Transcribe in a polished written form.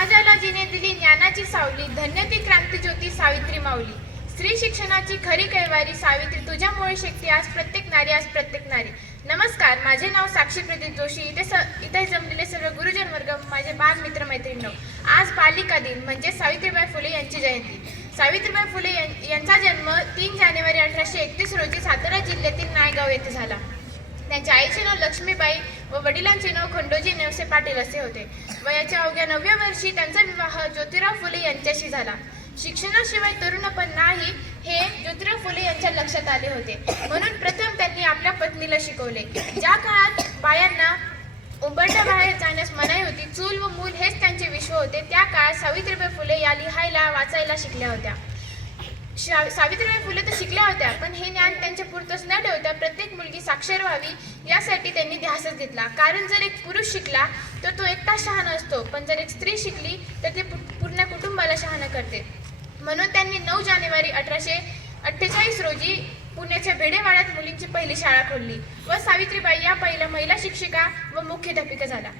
समाजाला जिने दिली ज्ञानाची सावली, धन्य ती क्रांतिज्योती सावित्री माऊली. स्त्री शिक्षणाची खरी कैवारी सावित्री, तुझ्यामुळे शिकते आज प्रत्येक नारी, आज प्रत्येक नारी. नमस्कार, माझे नाव साक्षी प्रदीप जोशी. इथे जमलेले सर्व गुरुजन वर्ग, माझे बाल मित्र मैत्रिणी, आज बालिका दिन म्हणजे सावित्रीबाई फुले यांची जयंती. सावित्रीबाई फुले यांचा जन्म 3 जानेवारी 1831 रोजी सातारा जिल्ह्यातील नायगाव येथे झाला. त्यांच्या आईचे नाव लक्ष्मीबाई व वडिलांचे नाव खंडोजी नेवसे पाटील असे होते. वयाच्या अवघ्या 9व्या वर्षी त्यांचा विवाह ज्योतिराव फुले यांच्याशी झाला. शिक्षणाशिवाय तरुणपण नाही हे ज्योतिराव फुले यांच्या लक्षात आले होते, म्हणून प्रथम त्यांनी आपल्या पत्नीला शिकवले. ज्या काळात बायांना उंबरठा बाहेर जाण्यास मनाई होती, चूल व मूल हेच त्यांचे विश्व होते, त्या काळात सावित्रीबाई फुले या लिहायला वाचायला शिकल्या होत्या. सावित्रीबाई फुले तर शिकल्या होत्या, पण हे ज्ञान त्यांच्या पुरतच न ठेवता प्रत्येक मुलगी साक्षर व्हावी यासाठी त्यांनी ध्यासच घेतला. कारण जर एक पुरुष शिकला तर तो एकटा शहाणा असतो, पण जर एक स्त्री शिकली तर ते पूर्ण कुटुंबाला शहाणा करते. म्हणून त्यांनी 9 जानेवारी 1848 रोजी पुण्याच्या भेडेवाड्यात मुलींची पहिली शाळा खोलली व सावित्रीबाई या पहिल्या महिला शिक्षिका व मुख्याध्यापिका झाल्या.